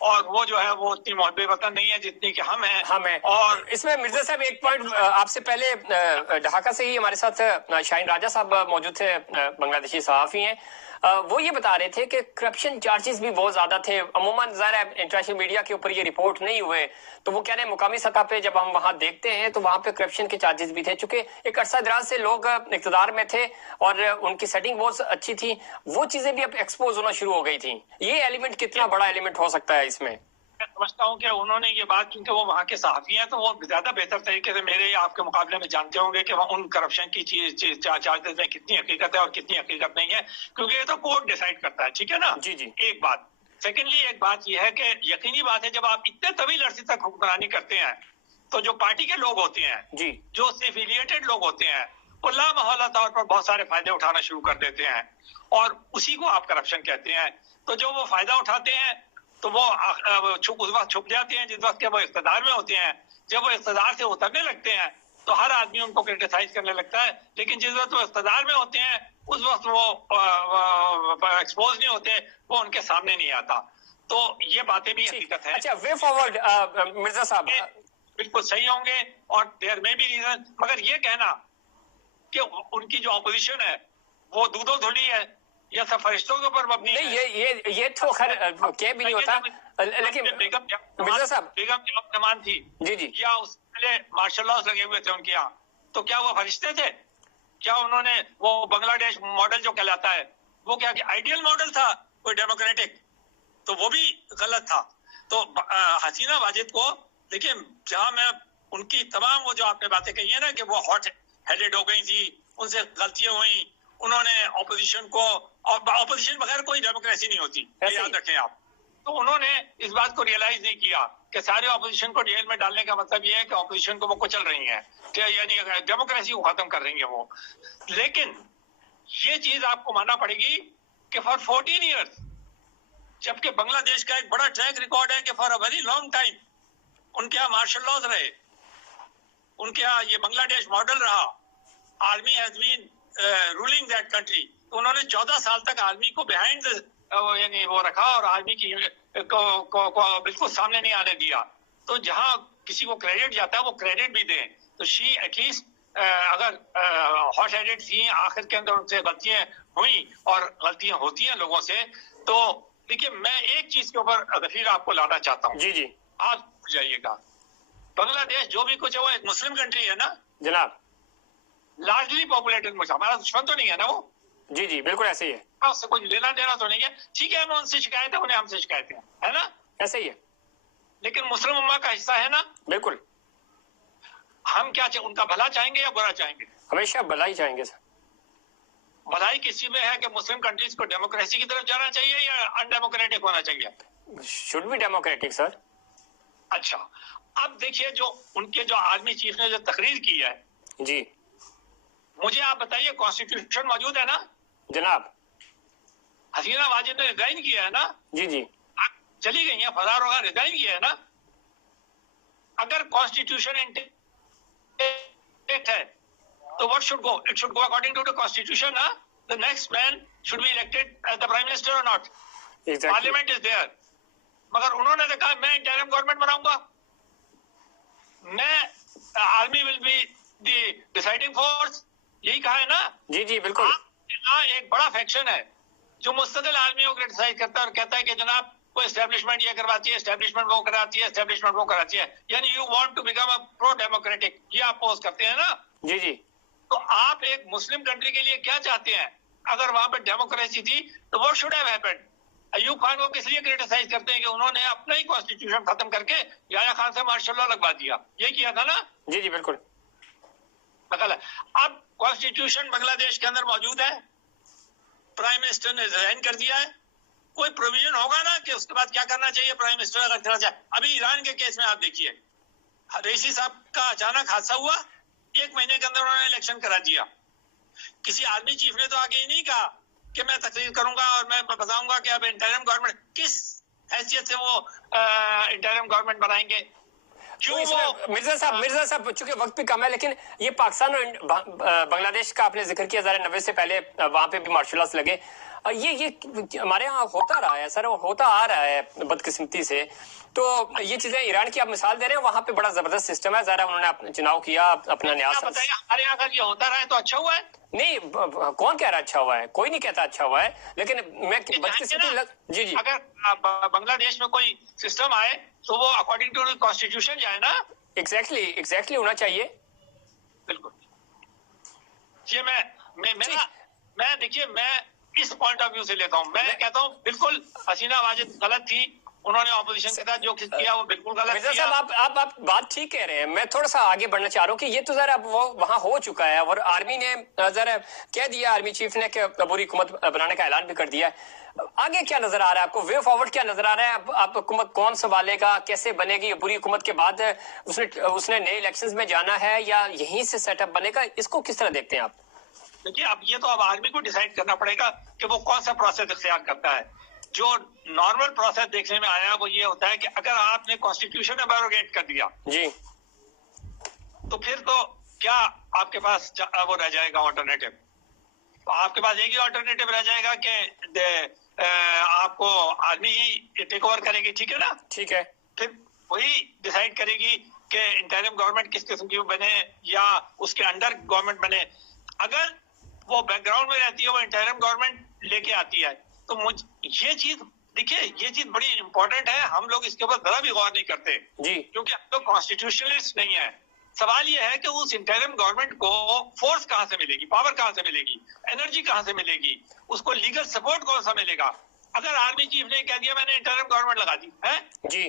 اور وہ جو ہے وہ اتنی محب وطن نہیں ہے جتنی کہ ہم ہیں. اور اس میں مرزا صاحب ایک پوائنٹ آپ سے پہلے ڈھاکہ سے ہی ہمارے ساتھ شاہین راجہ صاحب موجود تھے، بنگلہ دیشی صحافی ہیں، وہ یہ بتا رہے تھے کہ کرپشن چارجز بھی بہت زیادہ تھے. عموماً ظاہر ہے انٹرنیشنل میڈیا کے اوپر یہ رپورٹ نہیں ہوئے، تو وہ کہہ رہے ہیں مقامی سطح پہ جب ہم وہاں دیکھتے ہیں تو وہاں پہ کرپشن کے چارجز بھی تھے، چونکہ ایک عرصہ دراز سے لوگ اقتدار میں تھے اور ان کی سیٹنگ بہت اچھی تھی، وہ چیزیں بھی اب ایکسپوز ہونا شروع ہو گئی تھیں. یہ ایلیمنٹ کتنا بڑا ایلیمنٹ ہو سکتا ہے اس میں؟ میں سمجھتا ہوں کہ انہوں نے یہ بات، کیونکہ وہ وہاں کے صحافی ہیں تو وہ زیادہ بہتر طریقے سے میرے آپ کے مقابلے میں جانتے ہوں گے کہ ان کرپشن کی چارجز میں کتنی حقیقت ہے اور کتنی حقیقت نہیں ہے، کیونکہ یہ تو کورٹ ڈیسائیڈ کرتا ہے. ٹھیک ہے نا؟ جی جی. ایک بات. سیکنڈلی ایک بات یہ ہے کہ یقینی بات ہے جب آپ اتنے طویل عرصے تک حکمرانی کرتے ہیں تو جو پارٹی کے لوگ ہوتے ہیں جی، جو ایفیلیٹڈ لوگ ہوتے ہیں وہ لامحالہ طور پر بہت سارے فائدے اٹھانا شروع کر دیتے ہیں اور اسی کو آپ کرپشن کہتے ہیں. تو جو وہ فائدہ اٹھاتے ہیں تو وہ اس وقت چھپ جاتے ہیں جس وقت کہ وہ اقتدار میں ہوتے ہیں. جب وہ اقتدار سے اترنے لگتے ہیں تو ہر آدمی ان کو کرٹیسائز کرنے لگتا ہے، لیکن جس وقت وہ اقتدار میں ہوتے ہیں اس وقت وہ ایکسپوز نہیں ہوتے، وہ ان کے سامنے نہیں آتا. تو یہ باتیں بھی حقیقت ہے. اچھا، وے فارورڈ مرزا صاحب بالکل صحیح ہوں گے اور دیر میں بھی ریزن، مگر یہ کہنا کہ ان کی جو اپوزیشن ہے وہ دودھ و دھلی ہے یا سب فرشتوں کے اوپر مبنی نہیں، یہ تو خیر کہہ بھی نہیں ہوتا، لیکن مرزا صاحب بیگم نمان تھی جی جی یا اس سے پہلے مارشل لاء لگے ہوئے تھے ان کے یہاں، تو کیا وہ فرشتے تھے؟ کیا انہوں نے وہ بنگلہ دیش ماڈل جو کہلاتا ہے وہ کیا آئیڈیل ماڈل تھا کوئی ڈیموکریٹک؟ تو وہ بھی غلط تھا. تو حسینہ واجد کو دیکھیں، جہاں میں ان کی تمام وہ جو آپ نے باتیں کہی ہیں نا کہ وہ ہاٹ ہیڈڈ ہو گئی تھی، ان سے غلطیاں ہوئیں، انہوں نے اپوزیشن کو، اور اپوزیشن بغیر کوئی ڈیموکریسی نہیں ہوتی، یاد رکھیں آپ. تو انہوں نے اس بات کو ریئلائز نہیں کیا کہ سارے اپوزیشن کو جیل میں ڈالنے کا مطلب یہ ہے کہ اپوزیشن کو وہ کچل رہی ہیں، کہ یعنی ڈیموکریسی کو ختم کر رہی ہیں وہ. لیکن یہ چیز آپ کو ماننا پڑے گی کہ فار 14 ایئرس، جبکہ بنگلہ دیش کا ایک بڑا ٹریک ریکارڈ ہے کہ for a very long time ان کے یہاں مارشل لاز رہے، ان کے یہاں یہ بنگلہ دیش ماڈل رہا، army has been ruling that country. تو انہوں نے 14 سال تک آرمی کو بیہائنڈ یعنی وہ رکھا اور آرمی کی کو بالکل سامنے نہیں آنے دیا. تو جہاں کسی کو کریڈٹ جاتا ہے وہ کریڈٹ بھی دیں. تو شی ایٹ لیسٹ اگر ہاٹ ہیڈڈ تھیں، آخر کے اندر ان سے غلطیاں ہوئیں اور غلطیاں ہوتی ہیں لوگوں سے. تو دیکھیے، میں ایک چیز کے اوپر غفیر آپ کو لانا چاہتا ہوں. جی جی. آپ جائیے گا، بنگلہ دیش جو بھی کچھ ہے وہ ایک مسلم کنٹری ہے نا جناب، لارجلی پاپولیٹڈ مسلم. ہمارا دشمن تو نہیں ہے نا وہ. جی جی بالکل ایسے ہی ہے. اس سے کچھ لینا دینا تو نہیں ہے. ٹھیک ہے، ہمیں ان سے شکایت ہے، انہیں ہم سے شکایتیں ہے نا، ایسے ہی ہے، لیکن مسلم امہ کا حصہ ہے نا. بالکل. ہم کیا ان کا بھلا چاہیں گے یا برا چاہیں گے؟ ہمیشہ بھلا ہی چاہیں گے سر. بھلائی کسی میں ہے کہ مسلم کنٹریز کو ڈیموکریسی کی طرف جانا چاہیے یا ان ڈیموکریٹک ہونا چاہیے؟ شوڈ بی ڈیموکریٹک سر. اچھا، اب دیکھیے جو ان کے جو آرمی چیف نے جو تقریر کی ہے، جی مجھے آپ بتائیے کانسٹیٹیوشن موجود ہے نا جناب؟ حسینہ واجد نے ریزائن کیا ہے نا؟ جی جی. چلی گئی ہیں، فضار ہوگا، ریزائن کیا ہے نا. اگر کانسٹیٹیوشن انٹیکٹ ہے تو what should go? It should go according to the constitution. The next man should be elected as the prime minister or not? Exactly. Parliament is there. مگر انہوں نے کہا میں انٹرم گورنمنٹ بناؤں گا، میں army will be the deciding force, یہی کہا ہے نا. جی جی بالکل. ایک بڑا فیکشن ہے جو مستقل آرمیوں کو کرٹیسائز کرتا ہے اور کہتا ہے کہ جناب وہ اسٹیبلشمنٹ یہ کرواتی ہے، اسٹیبلشمنٹ وہ کراتی ہے، اسٹیبلشمنٹ وہ کراتی ہے، یعنی you want to become a pro democratic, یہ آپ پوز کرتے ہیں نا. جی جی. تو آپ ایک مسلم کنٹری کے لیے کیا چاہتے ہیں؟ اگر وہاں پہ ڈیموکریسی تھی تو وہ should have happened. Ayub Khan کو کس لیے کرٹیسائز کرتے ہیں کہ انہوں نے اپنا ہی کانسٹیٹیوشن ختم کر کے یحییٰ خان سے مارشل لاء لگوا دیا، یہ کیا تھا نا. جی جی بالکل. اب کانسٹیٹیوشن بنگلہ دیش کے اندر موجود ہے، پرائم منسٹر نے ریزائن کر دیا ہے، کوئی پروویژن ہوگا نا کہ اس کے بعد کیا کرنا چاہیے پرائم منسٹر اگر کرنا چاہے. ابھی ایران کے کیس میں آپ دیکھیے، رئیسی صاحب کا اچانک حادثہ ہوا، 1 مہینے کے اندر انہوں نے الیکشن کرا دیا. کسی آرمی چیف نے تو آگے ہی نہیں کہا کہ میں تقریر کروں گا اور میں بتاؤں گا کہ اب انٹرم گورنمنٹ کس حیثیت سے وہ انٹرم گورنمنٹ بنائیں گے. کیوں وہ مرزا صاحب چونکہ وقت بھی کم ہے، لیکن یہ پاکستان اور بنگلہ دیش کا آپ نے ذکر کیا، 90 سے پہلے وہاں پہ بھی مارشل لاز لگے. اور یہ ہمارے یہاں ہوتا رہا ہے سر، ہوتا آ رہا ہے بدقسمتی سے. تو یہ چیزیں ایران کی آپ مثال دے رہے ہیں، وہاں پہ بڑا زبردست سسٹم ہے، ظاہر انہوں نے چناؤ کیا اپنا نیاز. بتائیے ہمارے یہاں اگر یہ ہوتا رہا ہے تو اچھا ہوا ہے. نہیں کون کہہ رہا اچھا ہوا ہے؟ کوئی نہیں کہتا اچھا ہوا ہے، لیکن میں جی جی اگر بنگلہ دیش میں کوئی سسٹم آئے تو وہ اکارڈنگ ٹو کانسٹیٹیوشن جائے نا. ایگزیکٹلی ہونا چاہیے. بالکل. یہ میں دیکھیے میں اس پوائنٹ آف ویو سے لیتا ہوں. میں کہتا ہوں بالکل حسینہ واجد غلط تھی، انہوں نے اپوزیشن کے ساتھ جو کیا وہ بالکل غلط مرزا کیا. صاحب آپ بات ٹھیک کہہ رہے ہیں، میں تھوڑا سا آگے بڑھنا چاہ رہا ہوں کہ یہ تو ذرا اب وہ وہاں ہو چکا ہے، اور آرمی نے ذرا کہہ دیا، آرمی چیف نے کہ عبوری حکومت بنانے کا اعلان بھی کر دیا ہے. آگے کیا نظر آ رہا ہے آپ کو؟ وے فارورڈ کیا نظر آ رہا ہے؟ آپ حکومت کون سنبھالے گا، کیسے بنے گی عبوری حکومت کے بعد؟ اس نے نئے الیکشنز میں جانا ہے یا یہیں سے سیٹ اپ بنے گا؟ اس کو کس طرح دیکھتے ہیں آپ؟ دیکھیے اب یہ تو اب آرمی کو ڈیسائیڈ کرنا پڑے گا کہ وہ کون سا پروسیس اختیار کرتا ہے. جو نارمل پروسیس دیکھنے میں آیا وہ یہ ہوتا ہے کہ اگر آپ نے کانسٹیٹیوشن ایبروگیٹ کر دیا جی تو پھر تو کیا آپ کے پاس وہ رہ جائے گا آلٹرنیٹو. آپ کے پاس ایک ہی آلٹرنیٹو رہ جائے گا کہ آپ کو آرمی ہی ٹیک اوور کرے گی. ٹھیک ہے نا؟ ٹھیک ہے. پھر وہی ڈیسائیڈ کرے گی کہ انٹرم گورنمنٹ کس قسم کی بنے یا اس کے انڈر گورنمنٹ بنے. اگر وہ بیک گراؤنڈ میں رہتی ہے، وہ انٹرم گورنمنٹ لے کے آتی ہے، تو یہ چیز دیکھیے یہ چیز بڑی امپورٹنٹ ہے. ہم لوگ اس کے اوپر ذرا بھی غور نہیں کرتے جی کیونکہ ہم لوگ کانسٹیٹیوشنلسٹ نہیں ہیں. سوال یہ ہے کہ اس انٹرم گورنمنٹ کو فورس کہاں سے ملے گی، پاور کہاں سے ملے گی، انرجی کہاں سے ملے گی، اس کو لیگل سپورٹ کون سا ملے گا. اگر آرمی چیف نے کہہ دیا میں نے انٹرم گورنمنٹ لگا دی ہے جی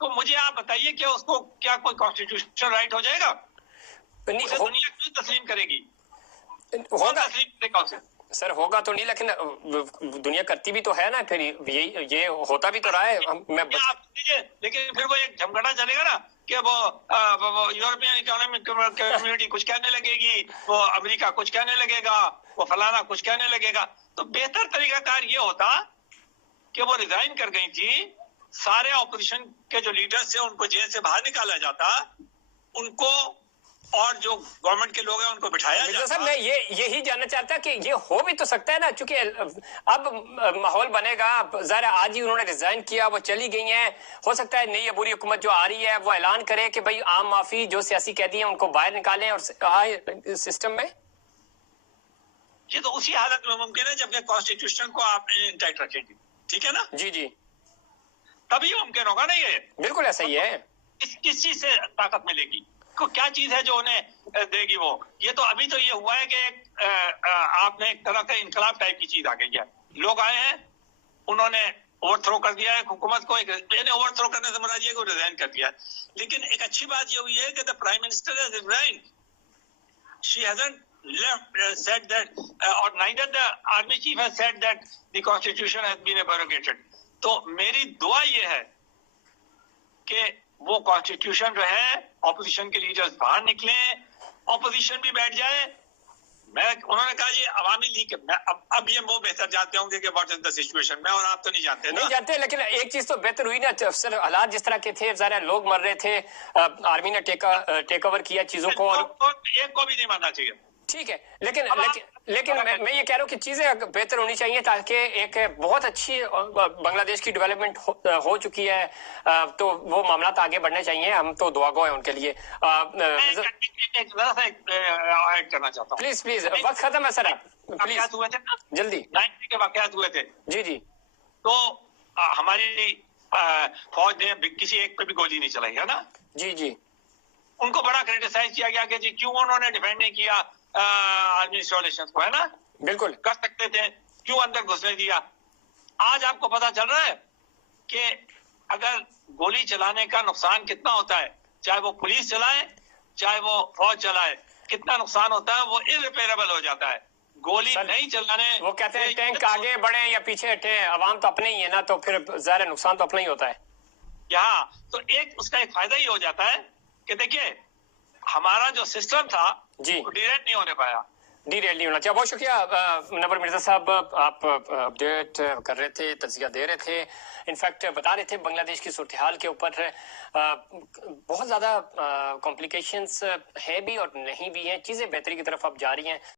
تو مجھے آپ بتائیے کہ اس کو کیا کوئی کانسٹیٹیوشن رائٹ ہو جائے گا؟ اسے دنیا کیوں تسلیم کرے گی؟ ہوگا تسلیم کرے گا اسے؟ سر ہوگا تو نہیں، لیکن دنیا کرتی بھی تو ہے نا، پھر یہ ہوتا بھی تو رہا ہے. لیکن پھر وہ ایک جھمگٹا چلے گا نا کہ وہ یورپین اکنامک کمیونٹی کچھ کہنے لگے گی، وہ امریکہ کچھ کہنے لگے گا، وہ فلانا کچھ کہنے لگے گا. تو بہتر طریقہ کار یہ ہوتا کہ وہ ریزائن کر گئی تھی، سارے اپوزیشن کے جو لیڈرز تھے ان کو جیل سے باہر نکالا جاتا، ان کو اور جو گورنمنٹ کے لوگ ہیں ان کو بٹھایا جاتا. صاحب میں یہی جاننا چاہتا کہ یہ ہو بھی تو سکتا ہے نا، چونکہ اب ماحول بنے گا. ظاہر آج ہی انہوں نے ریزائن کیا، وہ چلی گئی ہیں، ہو سکتا ہے نئی عبوری حکومت جو آ رہی ہے وہ اعلان کرے کہ بھائی عام معافی جو سیاسی قیدی ہیں ان کو باہر نکالیں اور سسٹم میں. یہ تو اسی حالت میں ممکن ہے جب کہ کانسٹیٹیوشن کو آپ انٹیکٹ رکھیں گے. ٹھیک ہے نا؟ جی جی تبھی ممکن ہوگا نا. یہ بالکل ایسا ہی ہے. کس چیز سے طاقت ملے گی کو، کیا چیز ہے جو انہیں دے گی وہ؟ یہ تو ابھی تو یہ ہوا ہے کہ آپ نے ایک طرح کا انقلاب ٹائپ کی چیز آ گئی ہے. لوگ آئے ہیں، انہوں نے اوور تھرو کر دیا ہے حکومت کو. اوور تھرو کرنے سے مراد یہ کہ ریزائن کر دیا. لیکن ایک اچھی بات یہ ہوئی ہے کہ the prime minister has resigned. She hasn't said that or neither the army chief has said that the constitution has been abrogated. تو میری دعا یہ ہے کہ وہ کانسٹیٹیوشن جو ہے اپوزیشن کے لیڈرز باہر نکلیں، اپوزیشن بھی بیٹھ جائے. انہوں نے کہا یہ عوامی لیگ، اب یہ وہ بہتر جانتے ہوں گے کہ واٹ از دا سچویشن. میں اور آپ تو نہیں جانتے، لیکن ایک چیز تو بہتر ہوئی نا سر. حالات جس طرح کے تھے، ظاہر لوگ مر رہے تھے، آرمی نے ٹیک اوور کیا چیزوں کو، اور ایک کو بھی نہیں ماننا چاہیے. ٹھیک ہے. لیکن میں یہ کہہ رہا ہوں کہ چیزیں بہتر ہونی چاہیے تاکہ ایک بہت اچھی بنگلہ دیش کی ڈیولپمنٹ ہو چکی ہے، تو وہ معاملات آگے بڑھنے چاہیے. ہم تو دعا گو ہیں ان کے لیے. ایڈ کرنا چاہتا ہوں پلیز وقت ختم ہے سر. واقعات ہوئے تھے جلدی. 90 کے واقعات ہوئے تھے. جی جی. تو ہماری فوج نے کسی ایک پہ بھی گولی نہیں چلائی ہے نا. جی جی. ان کو بڑا کریٹیسائز کیا گیا کہ جی کیوں انہوں نے ڈیفینڈ نہیں کیا آرمی انسٹالیشن کو، ہے نا. بالکل کر سکتے تھے، کیوں اندر گھسنے دیا. آج آپ کو پتا چل رہا ہے کہ اگر گولی چلانے کا نقصان کتنا ہوتا ہے، چاہے وہ پولیس چلائے چاہے وہ فوج چلائے، کتنا نقصان ہوتا ہے، وہ irreparable ہو جاتا ہے. گولی نہیں چلانے، وہ کہتے ہیں ٹینک آگے بڑھیں یا پیچھے ہٹیں، عوام تو اپنے ہی ہے نا، تو پھر ظاہر نقصان تو اپنا ہی ہوتا ہے. یہاں تو اس کا ایک فائدہ ہی ہو جاتا ہے کہ دیکھیے ہمارا جو سسٹم تھا جی وہ ڈیریٹ نہیں ہونے پایا. ڈیریل نہیں ہونا چاہیے. بہت شکریہ منور مرزا صاحب، آپ اپڈیٹ کر رہے تھے، تجزیہ دے رہے تھے، انفیکٹ بتا رہے تھے بنگلہ دیش کی صورتحال کے اوپر بہت زیادہ کمپلیکیشنز ہے بھی اور نہیں بھی ہیں. چیزیں بہتری کی طرف اب جا رہی ہیں.